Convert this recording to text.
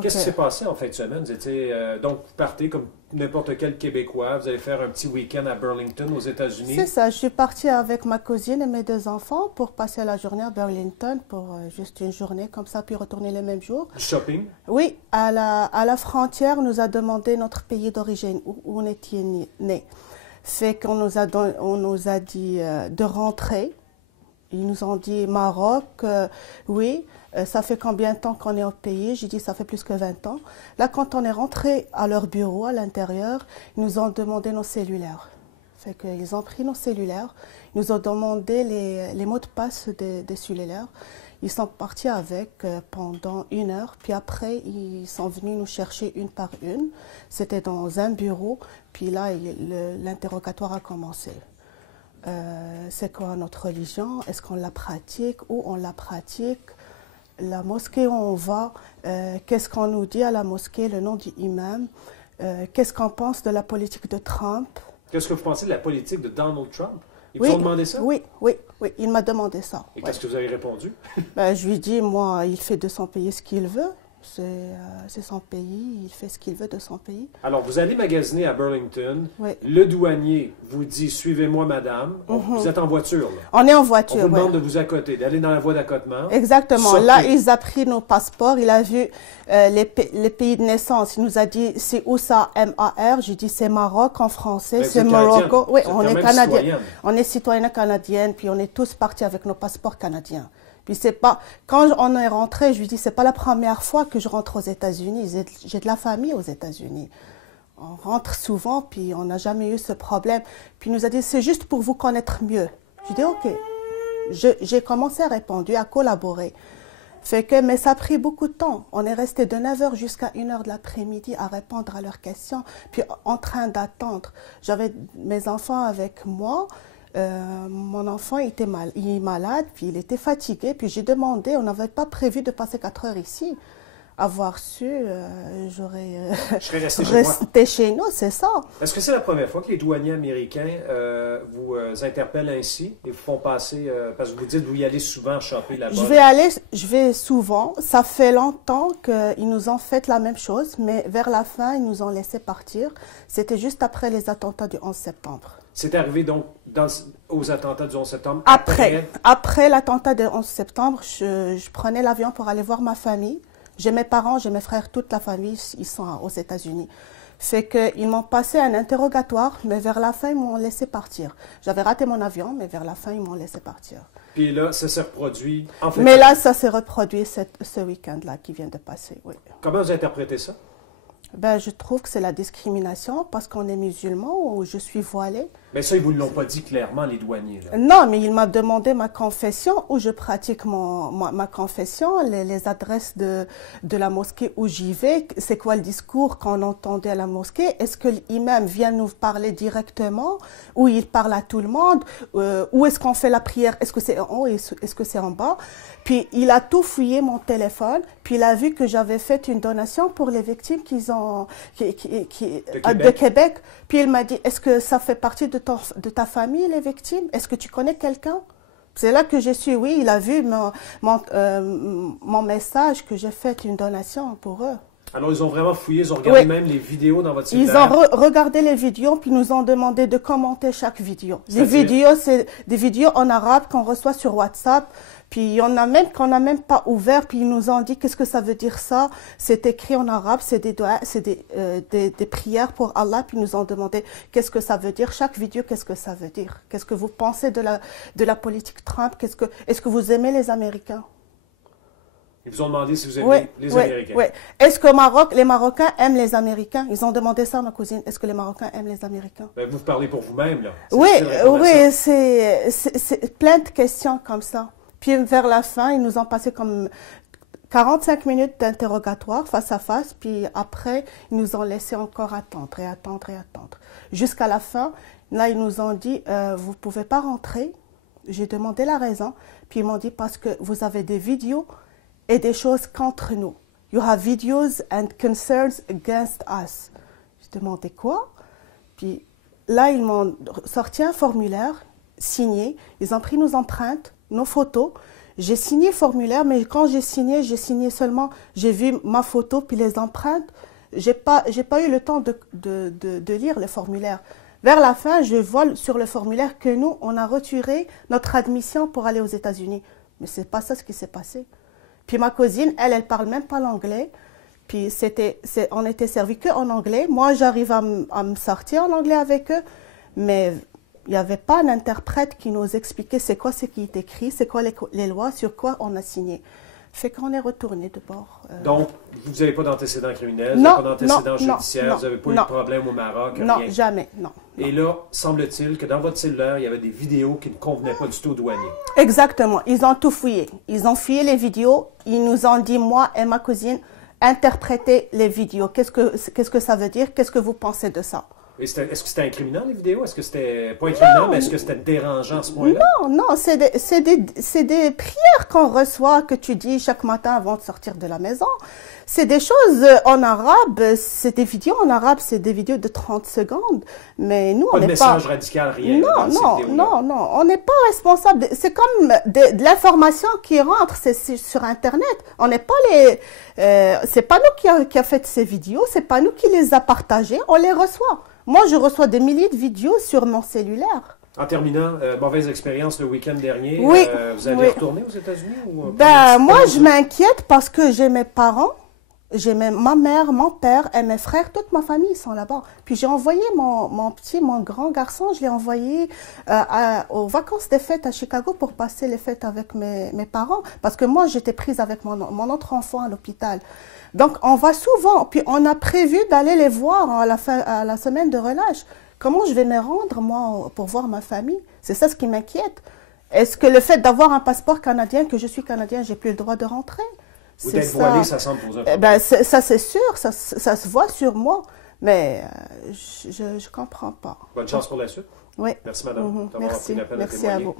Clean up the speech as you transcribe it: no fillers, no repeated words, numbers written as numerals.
Qu'est-ce qui s'est passé en fin de semaine? Vous étiez, donc, vous partez comme n'importe quel Québécois. Vous allez faire un petit week-end à Burlington, aux États-Unis. C'est ça, je suis partie avec ma cousine et mes 2 enfants pour passer la journée à Burlington, pour juste une journée comme ça, puis retourner le même jour. Du shopping? Oui, à la frontière, on nous a demandé notre pays d'origine, où on était né. C'est qu'on on nous a dit de rentrer. Ils nous ont dit Maroc, oui. Ça fait combien de temps qu'on est au pays? J'ai dit ça fait plus que 20 ans. Là, quand on est rentré à leur bureau, à l'intérieur, ils nous ont demandé nos cellulaires. Fait qu'ils ont pris nos cellulaires, ils nous ont demandé les mots de passe des cellulaires. Ils sont partis avec pendant 1 heure, puis après, ils sont venus nous chercher une par une. C'était dans un bureau, puis là, l'interrogatoire a commencé. C'est quoi notre religion? Est-ce qu'on la pratique? Où on la pratique? La mosquée où on va, qu'est-ce qu'on nous dit à la mosquée, le nom du imam, qu'est-ce qu'on pense de la politique de Trump. Qu'est-ce que vous pensez de la politique de Donald Trump? Ils Oui, vous ont demandé ça? Oui, il m'a demandé ça. Et qu'est-ce que vous avez répondu? Je lui dis, moi, il fait de son pays ce qu'il veut. C'est son pays, il fait ce qu'il veut de son pays. Alors, vous allez magasiner à Burlington. Oui. Le douanier vous dit « Suivez-moi, madame ». Vous êtes en voiture, là. On est en voiture, On vous demande de vous accoter, d'aller dans la voie d'accotement. Exactement. Sortez. Là, il a pris nos passeports, il a vu les pays de naissance. Il nous a dit, c'est où ça, M-A-R? J'ai dit, c'est Maroc en français, c'est Morocco. Oui, on est canadien. On est citoyenne canadienne, puis on est tous partis avec nos passeports canadiens. Puis c'est pas, quand on est rentré, je lui dis, c'est pas la première fois que je rentre aux États-Unis. J'ai de la famille aux États-Unis. On rentre souvent, puis on n'a jamais eu ce problème. Puis il nous a dit, c'est juste pour vous connaître mieux. Je dis, OK. J'ai commencé à répondre, à collaborer. Mais ça a pris beaucoup de temps. On est resté de 9h jusqu'à 1h de l'après-midi à répondre à leurs questions, puis en train d'attendre. J'avais mes enfants avec moi. Mon enfant il est malade, puis il était fatigué, puis j'ai demandé, on n'avait pas prévu de passer 4 heures ici. Avoir su, j'aurais resté chez nous, c'est ça. Est-ce que c'est la première fois que les douaniers américains vous interpellent ainsi et vous font passer, parce que vous dites que vous y allez souvent shopper là-bas? Je vais souvent. Ça fait longtemps qu'ils nous ont fait la même chose, mais vers la fin, ils nous ont laissé partir. C'était juste après les attentats du 11 septembre. C'est arrivé donc aux attentats du 11 septembre? Après l'attentat du 11 septembre, je prenais l'avion pour aller voir ma famille. J'ai mes parents, j'ai mes frères, toute la famille, ils sont aux États-Unis. C'est qu'ils m'ont passé un interrogatoire, mais vers la fin, ils m'ont laissé partir. J'avais raté mon avion, mais vers la fin, ils m'ont laissé partir. Puis là, ça s'est reproduit en fait. Mais là, ça s'est reproduit ce week-end-là qui vient de passer, oui. Comment vous interprétez ça? Je trouve que c'est la discrimination parce qu'on est musulman ou je suis voilée. Mais ça, ils ne vous l'ont pas dit clairement, les douaniers. Là. Non, mais il m'a demandé ma confession, où je pratique ma confession, les adresses de la mosquée où j'y vais, c'est quoi le discours qu'on entendait à la mosquée, est-ce que l'imam vient nous parler directement, ou il parle à tout le monde, où est-ce qu'on fait la prière, est-ce que c'est en haut, est-ce que c'est en bas. Puis il a tout fouillé mon téléphone, puis il a vu que j'avais fait une donation pour les victimes de Québec. Puis il m'a dit, est-ce que ça fait partie de ta famille, les victimes? Est-ce que tu connais quelqu'un? C'est là que je suis, oui, il a vu mon message que j'ai fait une donation pour eux. Alors, ils ont vraiment fouillé, ils ont regardé même les vidéos dans votre cellulaire? Ils ont regardé les vidéos, puis nous ont demandé de commenter chaque vidéo. Les vidéos, c'est des vidéos en arabe qu'on reçoit sur WhatsApp. Puis il y en a même qu'on n'a même pas ouvert, puis ils nous ont dit qu'est-ce que ça veut dire ça. C'est écrit en arabe, c'est des prières pour Allah, puis ils nous ont demandé qu'est-ce que ça veut dire. Chaque vidéo, qu'est-ce que ça veut dire. Qu'est-ce que vous pensez de la politique Trump? Est-ce que vous aimez les Américains? Ils vous ont demandé si vous aimez les Américains. Oui. Est-ce que les Marocains aiment les Américains? Ils ont demandé ça à ma cousine. Est-ce que les Marocains aiment les Américains? Vous parlez pour vous-même, là. Oui, c'est plein de questions comme ça. Puis vers la fin, ils nous ont passé comme 45 minutes d'interrogatoire face à face. Puis après, ils nous ont laissé encore attendre et attendre et attendre. Jusqu'à la fin, là, ils nous ont dit, vous ne pouvez pas rentrer. J'ai demandé la raison. Puis ils m'ont dit, parce que vous avez des vidéos et des choses contre nous. You have videos and concerns against us. J'ai demandé quoi? Puis là, ils m'ont sorti un formulaire signé. Ils ont pris nos empreintes, nos photos. J'ai signé le formulaire, mais quand j'ai signé seulement, j'ai vu ma photo puis les empreintes. J'ai pas eu le temps de lire le formulaire. Vers la fin, je vois sur le formulaire que nous, on a retiré notre admission pour aller aux États-Unis. Mais c'est pas ça ce qui s'est passé. Puis ma cousine, elle parle même pas l'anglais. Puis on était servi que en anglais. Moi, j'arrive à me sortir en anglais avec eux, mais il n'y avait pas un interprète qui nous expliquait c'est quoi ce qui est écrit, c'est quoi les lois, sur quoi on a signé. Fait qu'on est retourné de bord. Donc, vous n'avez pas d'antécédents criminels, vous n'avez pas d'antécédents judiciaires, vous n'avez pas eu de problème au Maroc, rien? Non, jamais, non. Et là, semble-t-il que dans votre cellulaire, il y avait des vidéos qui ne convenaient pas du tout aux douaniers. Exactement. Ils ont tout fouillé. Ils ont fouillé les vidéos. Ils nous ont dit, moi et ma cousine, interpréter les vidéos. Qu'est-ce que ça veut dire? Qu'est-ce que vous pensez de ça? Est-ce que c'était incriminant, les vidéos? Est-ce que c'était pas incriminant, mais est-ce que c'était dérangeant à ce point-là? Non, c'est des prières qu'on reçoit, que tu dis chaque matin avant de sortir de la maison. C'est des choses en arabe, c'est des vidéos en arabe, c'est des vidéos de 30 secondes. Mais nous, on n'est pas... Pas de message radical, rien. Non, on n'est pas responsable. C'est comme de l'information qui rentre sur Internet. On n'est pas c'est pas nous qui a fait ces vidéos, c'est pas nous qui les a partagées, on les reçoit. Moi, je reçois des milliers de vidéos sur mon cellulaire. En terminant, mauvaise expérience le week-end dernier. Oui. Vous allez retourner aux États-Unis? Moi, je m'inquiète parce que j'ai mes parents, j'ai ma mère, mon père et mes frères, toute ma famille sont là-bas. Puis j'ai envoyé mon grand garçon, je l'ai envoyé aux vacances des fêtes à Chicago pour passer les fêtes avec mes parents. Parce que moi, j'étais prise avec mon autre enfant à l'hôpital. Donc, on va souvent, puis on a prévu d'aller les voir à la semaine de relâche. Comment je vais me rendre, moi, pour voir ma famille? C'est ça ce qui m'inquiète. Est-ce que le fait d'avoir un passeport canadien, que je suis canadien, j'ai plus le droit de rentrer? Vous êtes voilé, ça semble poser un problème. Ça c'est sûr, ça se voit sur moi, mais je ne comprends pas. Bonne chance pour la suite. Oui. Merci, madame. Merci à vous.